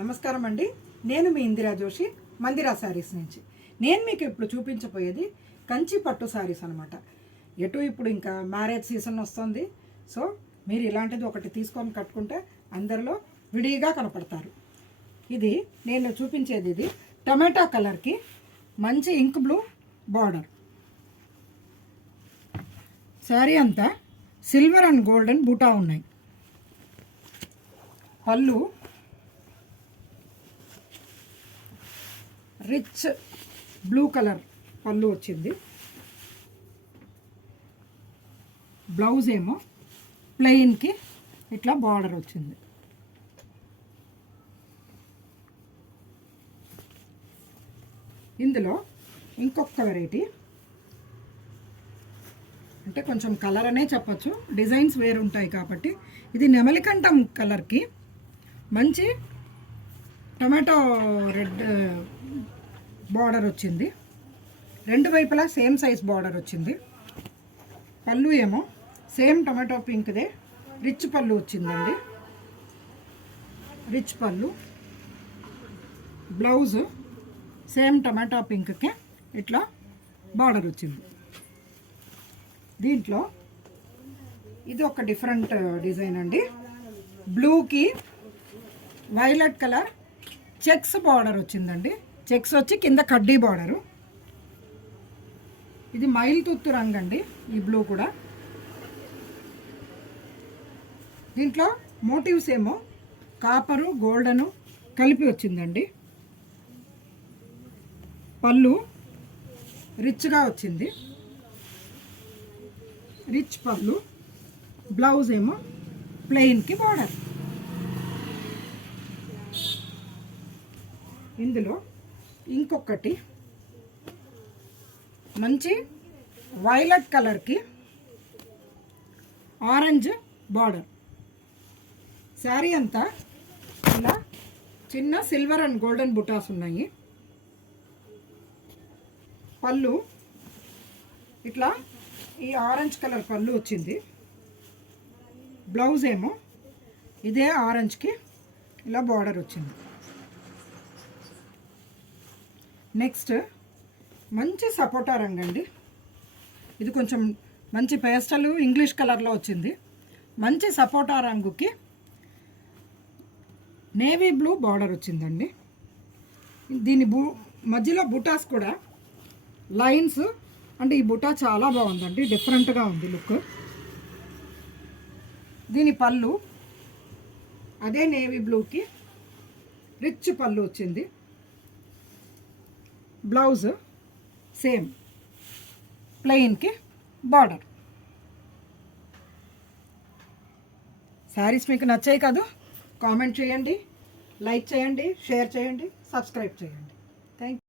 నమస్కారం అండి. నేను మీ ఇందిరా జోషి, మందిరా శారీస్ నుంచి. నేను మీకు ఇప్పుడు చూపించబోయేది కంచి పట్టు శారీస్ అనమాట. ఇప్పుడు ఇంకా మ్యారేజ్ సీజన్ వస్తుంది. సో మీరు ఇలాంటిది ఒకటి తీసుకొని కట్టుకుంటే అందరిలో విడిగా కనపడతారు. ఇది నేను చూపించేది ఇది టమాటా కలర్కి మంచి ఇంక్ బ్లూ బార్డర్. శారీ అంతా సిల్వర్ అండ్ గోల్డెన్ బూటా ఉన్నాయి. పళ్ళు రిచ్ బ్లూ కలర్ పళ్ళు వచ్చింది. బ్లౌజ్ ఏమో ప్లెయిన్కి ఇట్లా బార్డర్ వచ్చింది. ఇందులో ఇంకొక వెరైటీ అంటే కొంచెం కలర్ అనే చెప్పచ్చు, డిజైన్స్ వేరు ఉంటాయి కాబట్టి. ఇది నెమలికంఠం కలర్కి మంచి టొమాటో రెడ్ బార్డర్ వచ్చింది. రెండు వైపులా సేమ్ సైజ్ బార్డర్ వచ్చింది. పళ్ళు ఏమో సేమ్ టొమాటో పింక్దే రిచ్ పళ్ళు వచ్చిందండి. రిచ్ పళ్ళు. బ్లౌజ్ సేమ్ టమాటా పింక్కి ఇట్లా బార్డర్ వచ్చింది. దీంట్లో ఇది ఒక డిఫరెంట్ డిజైన్ అండి. బ్లూకి వైలెట్ కలర్ చెక్స్ బార్డర్ వచ్చిందండి. చెక్స్ వచ్చి కింద కడ్డీ బార్డరు. ఇది మైల్ తుత్తు రంగు అండి. ఈ బ్లూ కూడా. దీంట్లో మోటివ్స్ ఏమో కాపరు గోల్డెను కలిపి వచ్చిందండి. పళ్ళు రిచ్గా వచ్చింది. రిచ్ పళ్ళు. బ్లౌజ్ ఏమో ప్లెయిన్కి బార్డర్. ఇందులో ఇంకొకటి మంచి వైలెట్ కలర్కి ఆరెంజ్ బార్డర్. శారీ అంతా ఇలా చిన్న సిల్వర్ అండ్ గోల్డెన్ బుటాస్ ఉన్నాయి. పళ్ళు ఇట్లా ఈ ఆరెంజ్ కలర్ పళ్ళు వచ్చింది. బ్లౌజ్ ఏమో ఇదే ఆరెంజ్కి ఇలా బార్డర్ వచ్చింది. నెక్స్ట్ మంచి సపోటా రంగు అండి. ఇది కొంచెం మంచి పేస్టల్ ఇంగ్లీష్ కలర్లో వచ్చింది. మంచి సపోటా రంగుకి నేవీ బ్లూ బార్డర్ వచ్చిందండి. దీని మధ్యలో బుటాస్ కూడా లైన్స్ అంటే ఈ బుటా చాలా బాగుందండి. డిఫరెంట్గా ఉంది లుక్. దీని పళ్ళు అదే నేవీ బ్లూకి రిచ్ పళ్ళు వచ్చింది. బ్లౌజ్ సేమ్ ప్లెయిన్కి బార్డర్. శారీస్ మీకు నచ్చాయి కాదు? కామెంట్ చేయండి, లైక్ చేయండి, షేర్ చేయండి, సబ్స్క్రైబ్ చేయండి. Thank you.